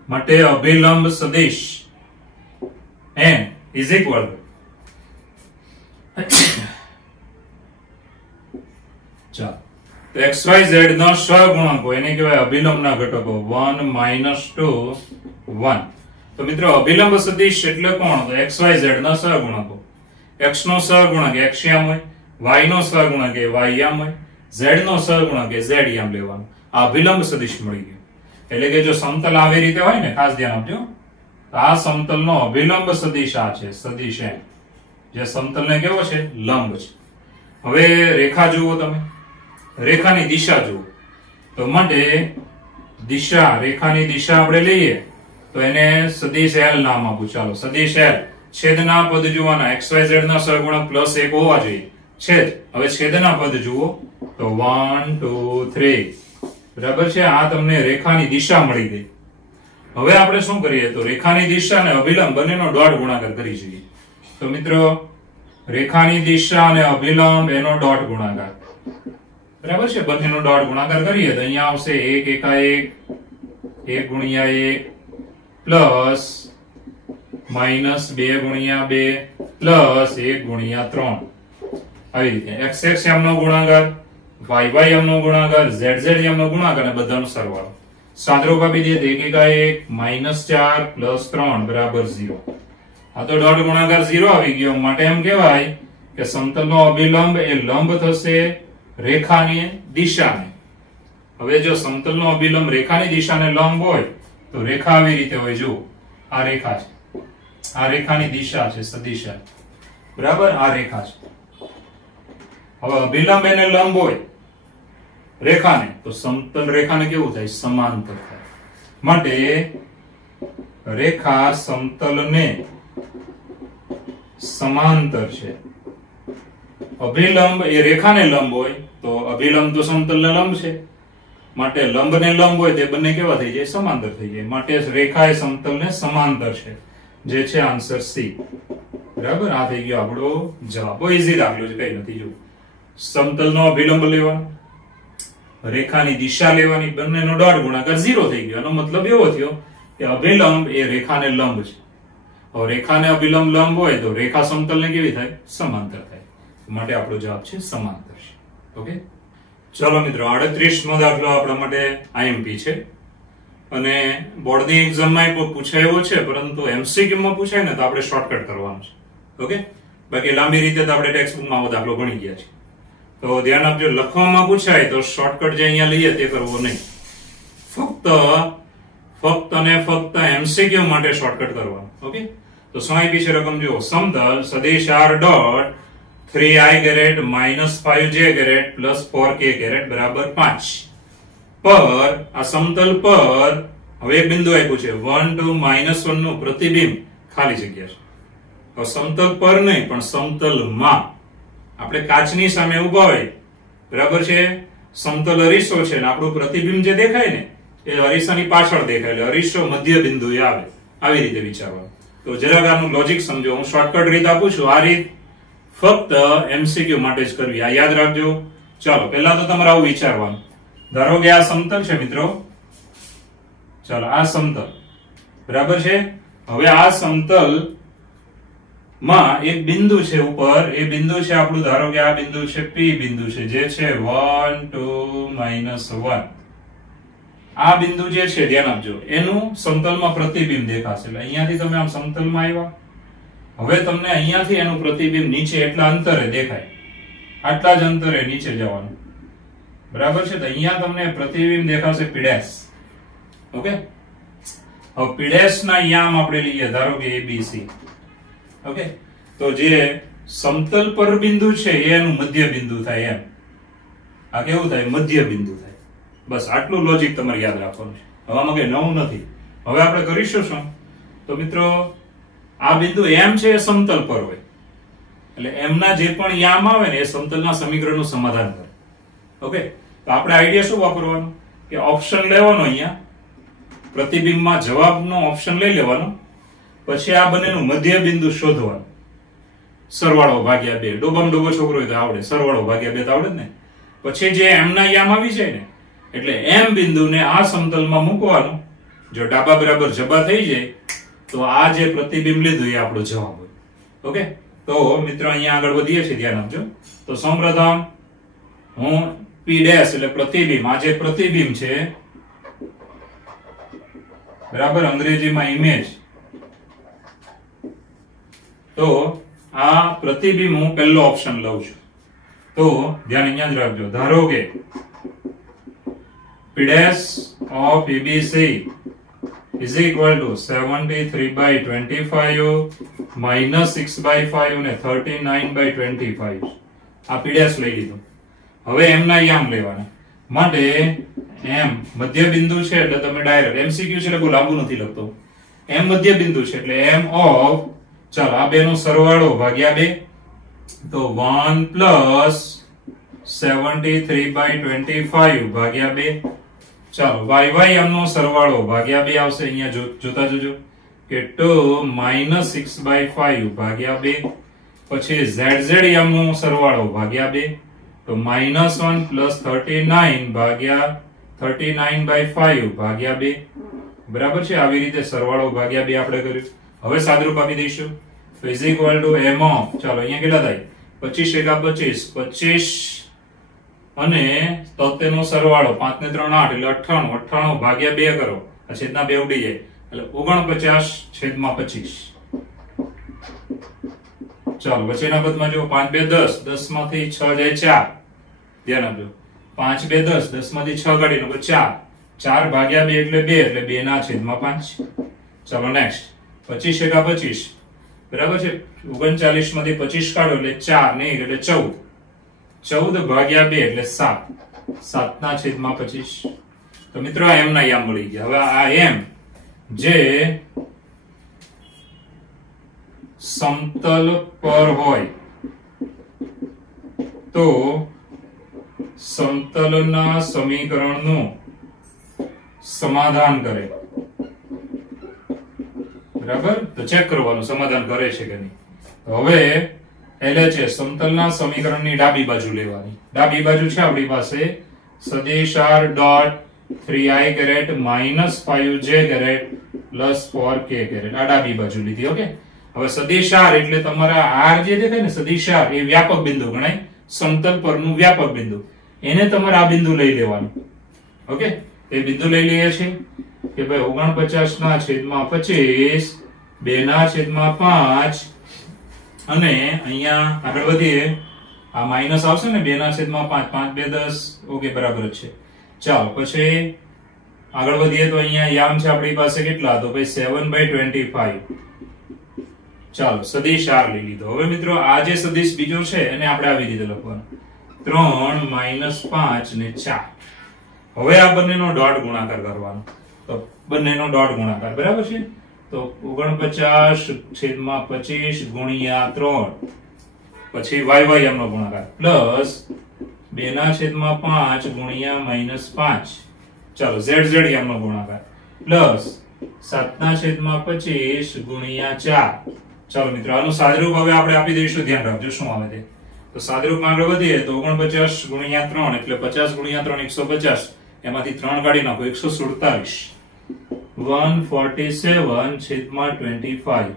માટે અભિલંબ સદિશ n is equal to તો xyz ના સહગુણકો એને કહેવાય અભિલંબના ઘટકો 1 2 1. તો મિત્રો અભિલંબ સદિશ એટલે કોણ? તો xyz ના સહગુણકો. x નો સહગુણક x યામ હોય, y નો સહગુણક y યામ હોય, z નો સહગુણક z યામ લેવાનો. આ અભિલંબ સદિશ મળી ગયો. એટલે કે જો સમતલ આવી રીતે હોય ને, ખાસ ધ્યાન આપજો, તો આ સમતલનો અભિલંબ સદિશ આ છે, સદિશ n, જે સમતલને કેવો છે? લંબ છે. હવે રેખા જુઓ તમે, રેખાની દિશા જુઓ. તો માટે દિશા, રેખાની દિશા આપણે લઈએ તો એને સદિશ l નામ આપું. ચાલો સદિશ l. છેદના પદ જોવાના, xyz ના સહગુણક +1 હોવા જોઈએ. છેદ. હવે છેદના પદ જુઓ તો 1 2 3. બરાબર છે? આ તમને રેખાની દિશા મળી ગઈ. હવે આપણે શું કરીએ? તો રેખાની દિશા અને અભિલંબ બંનેનો ડોટ ગુણાકાર કરી શકીએ. તો મિત્રો રેખાની દિશા અને અભિલંબ એનો ડોટ ગુણાકાર. બરાબર છે? બંનેનો ડોટ ગુણાકાર કરીએ તો અહીંયા આવશે 1 એકા 1 1 ગુણ્યા 1 પ્લસ માઇનસ 2 ગુણ્યા 2 પ્લસ 1 ગુણ્યા 3. આવી રીતે x x યામનો ગુણાકાર, y y યામનો ગુણાકાર, z z યામનો ગુણાકાર અને બધાનો સરવાળો. સાદરો કાપી દઈએ તો 1 એકા 1 -4 પ્લસ 3 બરાબર 0. આ તો ડોટ ગુણાકાર 0 આવી ગયો. માટે એમ કહેવાય કે સમતલનો અભિલંબ એ લંબ થશે રેખાની દિશાને. હવે જો સમતલનો અભિલંબ રેખાની દિશાને લંબ હોય તો રેખા આવી રીતે હોય. જો આ રેખા છે, આ રેખાની દિશા છે સદિશ. બરાબર? આ રેખા છે. હવે અભિલંબ એને લંબ હોય રેખાને તો સમતલ રેખાને કેવું થાય? સમાંતર થાય. માટે રેખા સમતલને સમાંતર છે. અભિલંબ એ રેખાને લંબ હોય તો અભિલંબ તો સમતલને લંબ છે. માટે લંબને લંબ હોય તે બંને કેવા થઈ જાય? સમાંતર થઈ જાય. માટે રેખા એ સમતલને સમાંતર છે, જે છે આન્સર સી. બરાબર? આ થઈ ગયો આપણો જવાબ. બહુ ઈઝી દાખલો છે, કઈ નથી. જો સમતલનો અભિલંબ લેવાનો, રેખાની દિશા લેવાની, બંનેનો ડોટ ગુણાકાર 0 થઈ ગયો. એનો મતલબ એવો થયો કે અભિલંબ એ રેખાને લંબ છે. હવે રેખાને અભિલંબ લંબ હોય તો રેખા સમતલને કેવી થાય? સમાંતર થાય. માટે આપણો જવાબ છે સમાંતર છે. ઓકે, ચલો મિત્રો 38મો દાખલો આપણા માટે આઈએમપી છે અને બોર્ડની એક્ઝામમાં પૂછાયો છે, પરંતુ એમસીક્યુ માં પૂછાય ને તો આપણે શોર્ટકટ કરવાનું છે. ઓકે, બાકી લાંબી રીતે તો આપણે ટેક્સ્ટબુકમાં આવો દાખલો ભણી ગયા છે. તો ધ્યાન આપજો, લખવામાં પૂછાય તો શોર્ટકટ જે અહીંયા લઈએ તે કરવો નહીં. ફક્ત અને ફક્ત એમસીક્યુ માટે શોર્ટકટ કરવાનું. ઓકે, તો શું આપી છે રકમ જુઓ. સમતલ સદિશ r dot 3i caret -5j caret plus 4k બરાબર 5 પર આ સમતલ પર હવે એક બિંદુ આપ્યું છે 1 2 -1 નું પ્રતિબિંબ ખાલી જગ્યા છે. તો સમતલ પર નહીં પણ સમતલમાં આપણે કાચની સામે ઉભા હોય, બરાબર છે, સમતલ અરીસો છે ને આપણું પ્રતિબિંબ જે દેખાય ને એ અરીસાની પાછળ દેખાય, એટલે અરીસો મધ્ય બિંદુએ આવે. આવી રીતે વિચારવાનું. તો જરાક આનું લોજિક સમજો. હું શોર્ટકટ રીત આપું છું. આ રીત ફક્ત એમસીક્યુ માટે જ કરવી, આ યાદ રાખજો. ચાલો પહેલા તો તમારે આવું વિચારવાનું. ધારો કે આ સમતલ છે મિત્રો, ચાલો આ સમતલ બરાબર છે. હવે આ સમતલ માં એક બિંદુ છે ઉપર, એ બિંદુ છે આપણું, ધારો કે આ બિંદુ છે P બિંદુ છે, જે છે 1 2 -1. આ બિંદુ જે છે ધ્યાન આપજો, એનું સમતલમાં પ્રતિબિંબ દેખાશે. એટલે અહીંયાથી તમે આમ સમતલમાં આવ્યા, હવે તમને અહીંયાથી એનું પ્રતિબિંબ નીચે એટલા અંતરે દેખાય. આટલા જ અંતરે નીચે જવાનું, બરાબર છે. તો અહીંયા તમને પ્રતિબિંબ દેખાશે પીડેસ. ઓકે, હવે પીડેસ ના યામ આપણે લઈએ, ધારો કે ABC. ઓકે, તો જે સમતલ પર બિંદુ છે એનું મધ્ય બિંદુ થાય એમ. આ કેવું થાય? મધ્ય બિંદુ થાય. બસ આટલું લોજિક તમારે યાદ રાખવાનું છે. હવે આમાં કઈ નવું નથી. હવે આપણે કરીશું શું? તો મિત્રો આ બિંદુ એમ છે એ સમતલ પર હોય એટલે એમના જે પણ યામ આવે ને એ સમતલના સમીકરણનું સમાધાન કરે. ઓકે, તો આપણે આઈડિયા શું વાપરવાનું કે ઓપ્શન લેવાનો, અહીંયા પ્રતિબિંબમાં જવાબનો ઓપ્શન લઈ લેવાનો, પછી આ બંનેનું મધ્ય બિંદુ શોધવાનું. સરવાળો ભાગ્યા 2, ડોબામ ડોબો છોકરો હોય તો આવડે, સરવાળો ભાગ્યા 2 તો આવડે ને. પછી જે એમના યામ આવી જાય ને એટલે એમ બિંદુને આ સમતલમાં મૂકવાનું. જો ડાબા બરાબર જબા થઈ જાય તો આ જે પ્રતિબિંબ લીધું એ આપણો જવાબ હોય. ઓકે, તો મિત્રો અહીંયા આગળ વધીએ છીએ, ધ્યાન આપજો. તો સૌપ્રથમ હું P' એટલે પ્રતિબિંબ, આ જે પ્રતિબિંબ છે બરાબર, અંગ્રેજીમાં ઇમેજ. તો આ પ્રતિબિંબ હું પહેલો ઓપ્શન લઉં છું. તો ધ્યાન અહીંયા જ રાખજો. ધારો કે P' of ABC is equal to 73/25 minus 6/5 અને 39/25. આ P' લઈ લીધું. હવે એમના યામ લેવાના માટે એમ મધ્ય બિંદુ છે એટલે તમે ડાયરેક્ટ MCQ છે એટલે બહુ લાંબુ નથી લખતો. એમ મધ્ય બિંદુ છે એટલે m of, ચાલો આ બે નો સરવાળો ભાગ્યા 2, તો 1 plus 73/25 ભાગ્યા 2. ચાલો y નો સરવાળો ભાગ્યા 2 આવશે. અહીંયા જોતા જજો કે 2 minus 6/5 ભાગ્યા 2. પછી zz નો સરવાળો ભાગ્યા 2, તો -1 plus 39 ભાગ્યા 39/5 ભાગ્યા 2. બરાબર છે. આવી રીતે સરવાળો ભાગ્યા 2 આપણે કર્યું. હવે સાદરૂપ આપી દઈશું. is equal to m of, ચાલો અહીંયા કેટલા થાય? 25 એકા 25, 25 અને 73 નો સરવાળો 5 ને 3 8 એટલે 98, 98 ભાગ્યા 2 કરો, આ છેદના 2 ઉડી જાય એટલે 49/25. ચાલો વચ્ચેના પદમાં જો 5 2 10, 10 માંથી 6 જાય 4. ધ્યાન આપજો. 5 2 10, 10 માંથી 6 કાઢી નાખો 4. 4 ભાગ્યા 2 એટલે 2 એટલે 2 ના છેદમાં 5. ચાલો નેક્સ્ટ 25 એકા 25, બરાબર છે. 39 માંથી 25 કાઢો એટલે 4 નહીં એટલે 14. 14 ભાગ્યા 2 એટલે 7. 7 ના છેદમાં 25. તો મિત્રો આ એમ ના યામ મળી ગયા. હવે આ એમ જે સમતલ પર હોય તો સમતલના સમીકરણનું સમાધાન કરે. બરાબર, તો ચેક કરવાનું સમાધાન કરે છે કે નહીં. તો હવે LHS સમતલના સમીકરણની ડાબી બાજુ લેવાની. ડાબી બાજુ છે આપણી પાસે સદિશ r dot 3i caret minus 5j caret plus 4k caret. આ ડાબી બાજુ લીધી. ઓકે, હવે સદિશ r એટલે તમારા r જે દેખાય ને સદિશ r એ વ્યાપક બિંદુ ગણાય, સમતલ પરનું વ્યાપક બિંદુ. એને તમારે આ બિંદુ લઈ લેવાનું. ઓકે, એ બિંદુ લઈ લઈએ છીએ કે ભાઈ 49 ના છેદમાં 25, 2 ના છેદમાં 5 અને અહીંયા આગળ વધીએ, આ માઈનસ આવશે ને 2 ના છેદમાં 5, 5 2 10. ઓકે, બરાબર છે. ચાલો પછી આગળ વધીએ તો અહીંયા યામ છે આપણી પાસે કેટલા? તો ભાઈ 7/25. ચાલો સદિશ r લઈ લીધો. હવે મિત્રો આ જે સદિશ બીજો છે એને આપણે આવી રીતે લખવાનું 3 - 5 ને 4. હવે આ બંનેનો ડોટ ગુણાકાર કરવાનો. તો બંનેનો ડોટ ગુણાકાર, બરાબર છે. તો 49/25 ગુણ્યા 3, પછી y નો ગુણાકાર પ્લસ 2 ના છેદમાં 5 ગુણ્યા -5. ચાલો zz નો ગુણાકાર પ્લસ 7 ના છેદમાં 25 ગુણ્યા 4. ચાલો મિત્રો આનું સાદરૂપ હવે આપણે આપી દઈશું. ધ્યાન રાખજો શું આવે તે. તો સાદરૂપમાં આગળ વધીએ તો 49 ગુણ્યા 3 એટલે 50 ગુણ્યા 3 150. એમાંથી 3 કાઢી નાખો 147. 147 છેદમાં 25.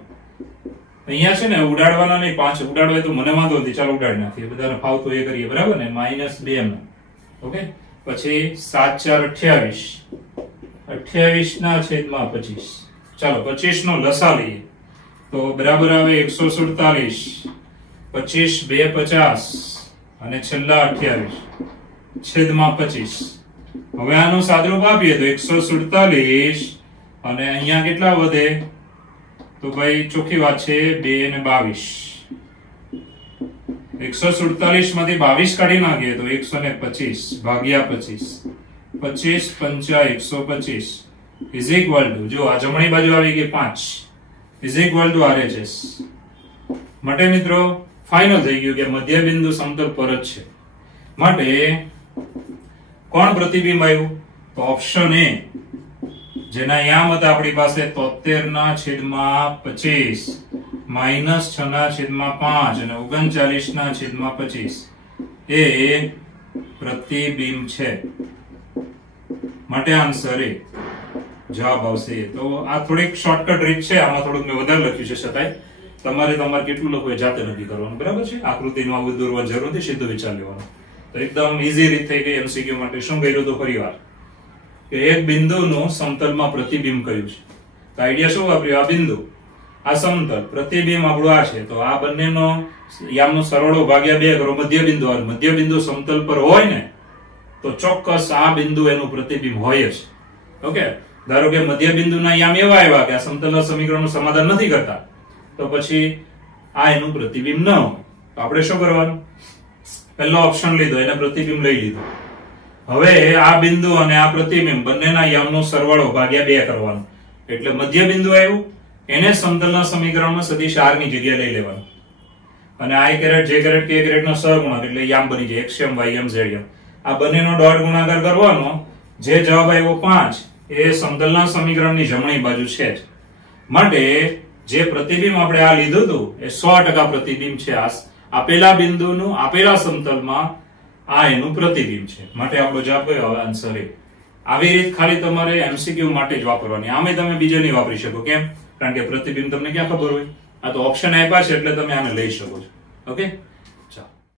અહીંયા છે ને ઉડાડવાના નહીં, 5 ઉડાડવા તો મને વાંધો નથી, ચાલો ઉડાડી નાખીએ, બધાને ફાવતું એ કરીએ, બરાબર ને. -2 નો. ઓકે, પછી 7 4 28, 28 ના છેદમાં 25. ચાલો 25 નો લસા લઈએ તો બરાબર આવે 147. 25 2 50, અને છેલ્લા 28 છેદમાં 25. હવે આનું સાદરૂપ આપીએ તો 147 અને અહીંયા કેટલા વધે તો ભાઈ ચોખ્ખી વાત છે 2 અને 22. 147 માંથી 22 કાઢી નાખીએ તો 125 ભાગ્યા 25 25 પંચા 125 is equal to, જો આ જમણી બાજુ આવી ગઈ 5 is equal to RHS. માટે મિત્રો ફાઇનલ થઈ ગયું કે મધ્ય બિંદુ સમતલ પર જ છે. માટે કોણ પ્રતિબિંબ આવ્યું તો ઓપ્શન એ, જેના યામ હતા આપણી પાસે 73/25 -6/5 અને 39/25 એ પ્રતિબિંબ છે. માટે આન્સર એ જવાબ આવશે. તો આ થોડીક શોર્ટકટ રીત છે, આમાં થોડુંક મેં વધારે લખ્યું છે, છતાંય તમારે કેટલું લખવું એ જાતે નક્કી કરવાનું, બરાબર છે. આકૃતિનું આવું દોરવાની જરૂર નથી, સીધો વિચાર લેવાનો. તો એકદમ ઈઝી રીત થઈ ગઈ. એમસીક્યુ માટે શું કર્યું તો ફરીવાર કે એક બિંદુનું સમતલમાં પ્રતિબિંબ કયું છે. તો આઈડિયા શું વાપર્યો, આ બિંદુ, આ સમતલ, પ્રતિબિંબ આપણું આ છે. તો આ બંનેનો યામનો સરવાળો ભાગ્યા 2 કરો, મધ્ય બિંદુ આવે. મધ્ય બિંદુ સમતલ પર હોય ને તો ચોક્કસ આ બિંદુ એનું પ્રતિબિંબ હોય જ. ઓકે, ધારો કે મધ્ય બિંદુના યામ એવા આવ્યા કે આ સમતલના સમીકરણનું સમાધાન નથી કરતા, તો પછી આ એનું પ્રતિબિંબ ન હોય. તો આપણે શું કરવાનું, પહેલો ઓપ્શન લીધો, એને પ્રતિબિંબ લઈ લીધો. હવે આ બિંદુ અને આ પ્રતિબિંબ બંનેના યામનો સરવાળો ભાગ્યા 2 કરવાનો, એટલે મધ્ય બિંદુ આવ્યું, એને સમતલના સમીકરણમાં સદિશ r ની જગ્યાએ લઈ લેવાનું. અને i caret j caret k caret નો સહગુણક એટલે યામ બની જાય xm ym zm. આ બંનેનો ડોટ ગુણાકાર કરવાનો, જે જવાબ આવ્યો 5 એ સમતલના સમીકરણની જમણી બાજુ છે જ. માટે જે પ્રતિબિંબ આપણે આ લીધું હતું એ 100% પ્રતિબિંબ છે. આપેલા બિંદુનું આપેલા સમતલમાં આ એનું પ્રતિબિંબ છે. માટે આપણો જવાબ કયો આવે, આન્સર એ. આવી રીત ખાલી તમારે એમસીક્યુ માટે જ વાપરવાની, આમે તમે બીજે નહીં વાપરી શકો. કેમ? કારણ કે પ્રતિબિંબ તમને ક્યાં ખબર હોય. આ તો ઓપ્શન આપ્યા છે એટલે તમે આને લઈ શકો છો. ઓકે,